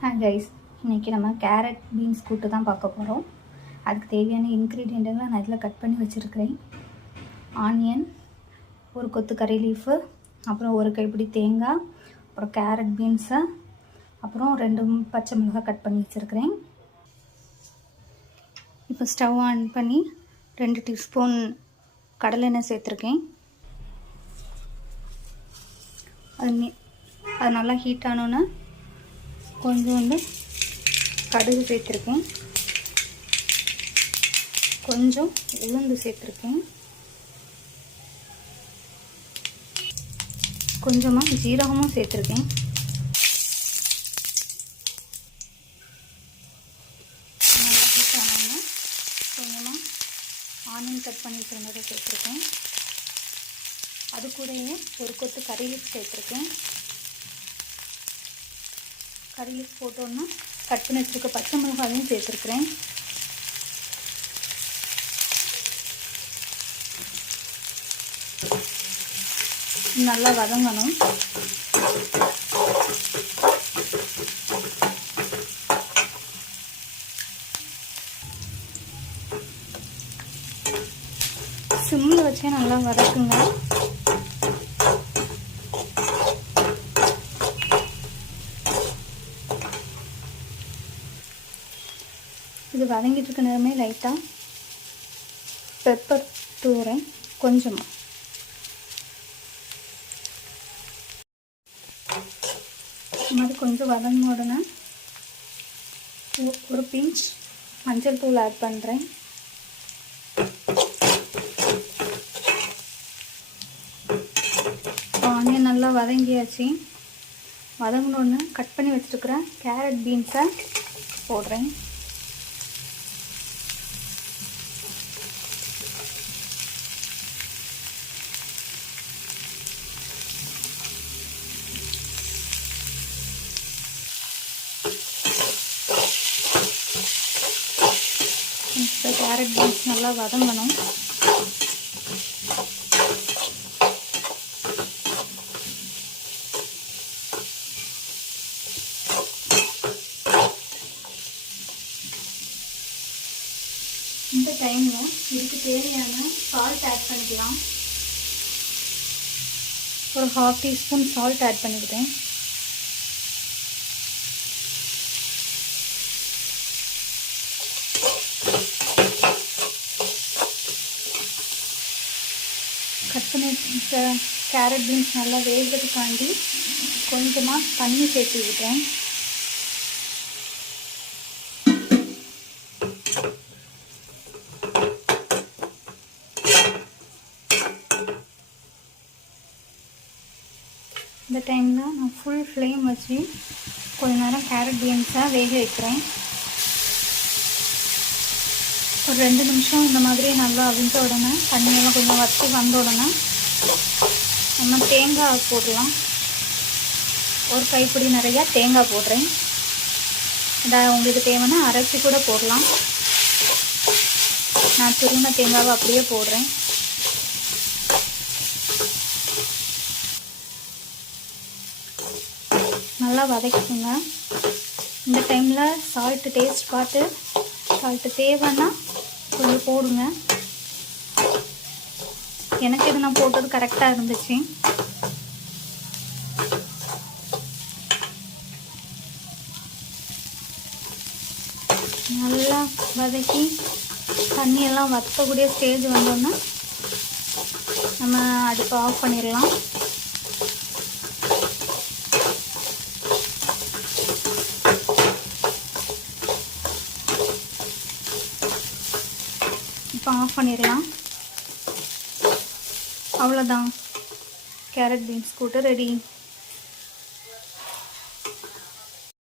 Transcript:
Hi guys, இன்றைக்கி நம்ம carrot beans கூட்டு தான் பார்க்க போகிறோம். அதுக்கு தேவையான இன்க்ரீடியண்ட்டெல்லாம் நான் இதில் கட் பண்ணி வச்சுருக்கிறேன். ஆனியன், ஒரு கொத்து கறி லீஃபு, அப்புறம் ஒரு கைப்பிடி தேங்காய், அப்புறம் கேரட் பீன்ஸு, அப்புறம் 2 பச்சை மிளகாய் கட் பண்ணி வச்சுருக்கிறேன். இப்போ ஸ்டவ் ஆன் பண்ணி 2 டீஸ்பூன் கடலெண்ணெய் சேர்த்துருக்கேன். அது நல்லா ஹீட் ஆனோன்னே கொஞ்சோண்டு கடுகு சேர்த்துருக்கேன், கொஞ்சம் உளுந்து சேர்த்துருக்கேன், கொஞ்சமாக ஜீரகமும் சேர்த்துருக்கேன். நல்லா ஹீட் ஆனோன்னா கொஞ்சமாக ஆனியன் கட் பண்ணி வச்சுருந்ததை சேர்த்துருக்கேன். அது கூடயே ஒரு கொத்து கறி லீஃப் சேர்த்துருக்கேன். கறி லீஃப் போட்டோன்னா கட் பண்ணி வச்சுருக்க பச்சை மிளகாயும் சேர்த்துருக்குறேன். நல்லா வதங்கணும். சிம்மில் வச்சே நல்லா வதக்குங்க. இது வதங்கிட்டு இருக்க நேரமே லைட்டாக பெப்பர் தூவுறேன் கொஞ்சமாக. இது மாதிரி கொஞ்சம் வதங்கின உடனே ஒரு பிஞ்ச் மஞ்சள் தூள் ஆட் பண்ணுறேன். ஆனியன் நல்லா வதங்கியாச்சு. வதங்கினோடனே கட் பண்ணி வச்சுருக்கிற கேரட் பீன்ஸை போடுறேன். கேரட் பீன்ஸ் நல்லா வதங்கணும். இந்த டைமில் இதுக்கு தேவையான சால்ட் ஆட் பண்ணிக்கலாம். ஒரு 1/2 டீஸ்பூன் சால்ட் ஆட் பண்ணிக்கிட்டேன். கட் பண்ணி வச்ச கேரட் பீன்ஸ் நல்லா வேகிறதுக்காண்டி கொஞ்சமாக தண்ணி சேர்த்து விட்டேன். இந்த டைமில் நான் ஃபுல் ஃப்ளேம் வச்சு கொஞ்ச நேரம் கேரட் பீன்ஸை வேக வைக்கிறேன். ஒரு 2 நிமிஷம் இந்த மாதிரி நல்லா அவிஞ்ச உடனே தண்ணியெல்லாம் கொஞ்சம் வற்றி வந்த உடனே நம்ம தேங்காய் போடலாம். ஒரு கைப்பிடி நிறையா தேங்காய் போடுறேன். இதை உங்களுக்கு தேவைன்னா அரைச்சி கூட போடலாம். நான் துருவின தேங்காவை அப்படியே போடுறேன். நல்லா வதக்கிங்க. இந்த டைமில் சால்ட்டு டேஸ்ட் பார்த்து சால்ட்டு தேவைன்னா கொஞ்சம் போடுங்க. எனக்கு இது நான் போட்டது கரெக்டாக இருந்துச்சு. நல்லா வதக்கி தண்ணியெல்லாம் வற்றக்கூடிய ஸ்டேஜ் வந்தோன்னா நம்ம அடுப்பை ஆஃப் பண்ணிடலாம். இப்போ ஆஃப் பண்ணிடலாம். அவ்வளோதான், கேரட் பீன்ஸ் கூட்டு ரெடி.